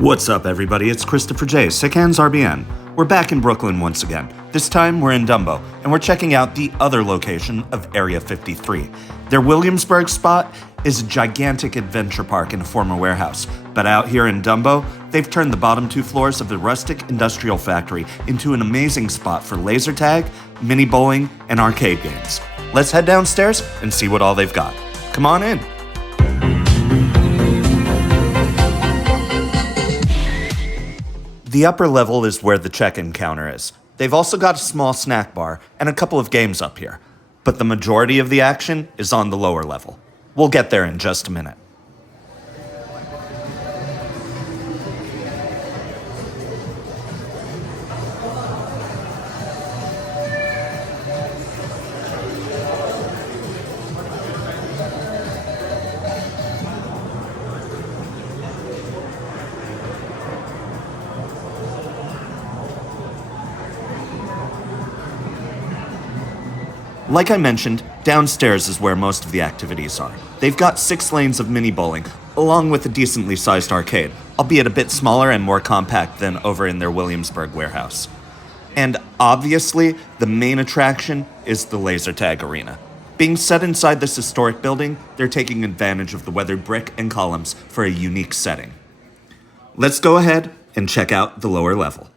What's up, everybody? It's Christopher J, Sick Hands RBN. We're back in Brooklyn once again. This time we're in DUMBO, and we're checking out the other location of Area 53. Their Williamsburg spot is a gigantic adventure park in a former warehouse, but out here in DUMBO, they've turned the bottom two floors of the rustic industrial factory into an amazing spot for laser tag, mini bowling, and arcade games. Let's head downstairs and see what all they've got. Come on in. The upper level is where the check-in counter is. They've also got a small snack bar and a couple of games up here, but the majority of the action is on the lower level. We'll get there in just a minute. Like I mentioned, downstairs is where most of the activities are. They've got 6 lanes of mini bowling, along with a decently sized arcade, albeit a bit smaller and more compact than over in their Williamsburg warehouse. And obviously, the main attraction is the laser tag arena. Being set inside this historic building, they're taking advantage of the weathered brick and columns for a unique setting. Let's go ahead and check out the lower level.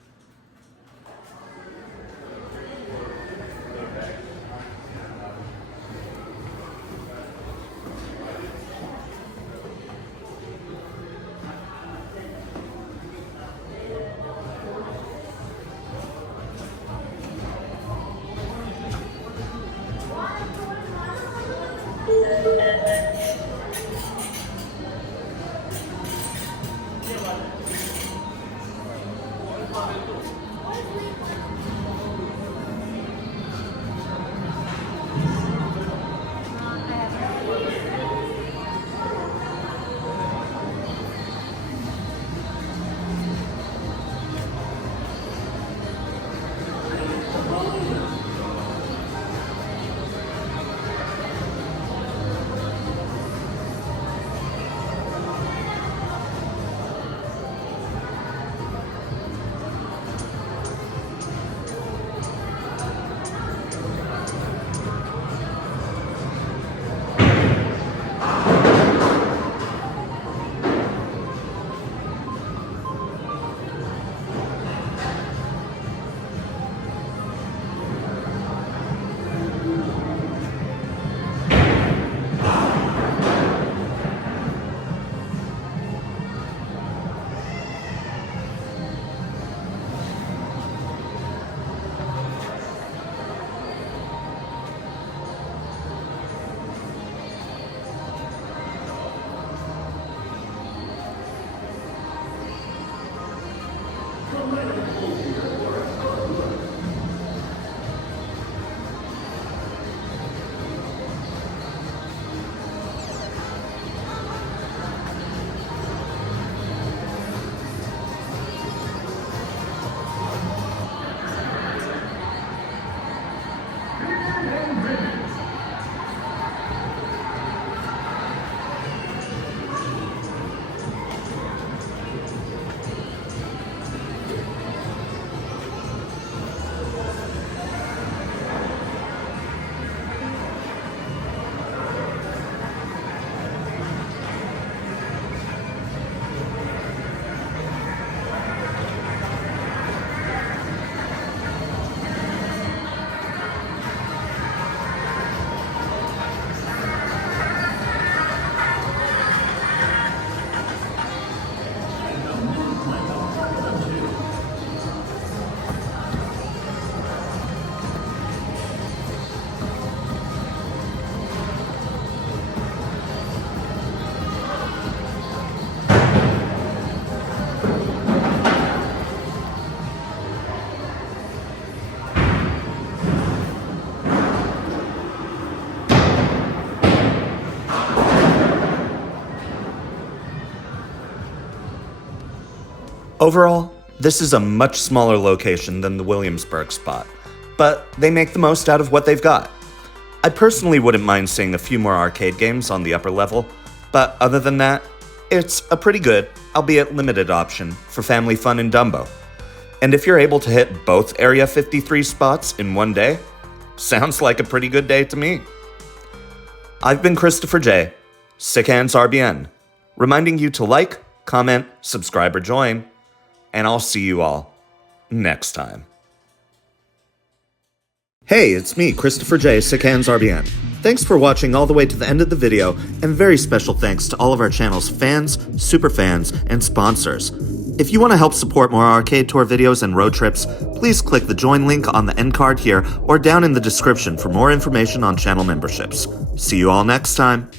Overall, this is a much smaller location than the Williamsburg spot, but they make the most out of what they've got. I personally wouldn't mind seeing a few more arcade games on the upper level, but other than that, it's a pretty good albeit limited option for family fun in Dumbo. And if you're able to hit both Area 53 spots in one day, sounds like a pretty good day to me. I've been Christopher J, Sick Hands RBN, reminding you to like, comment, subscribe, or join, and I'll see you all next time. Hey, it's me, Christopher J, Sick Hands RBN. Thanks for watching all the way to the end of the video, and very special thanks to all of our channel's fans, superfans, and sponsors. If you want to help support more arcade tour videos and road trips, please click the join link on the end card here or down in the description for more information on channel memberships. See you all next time.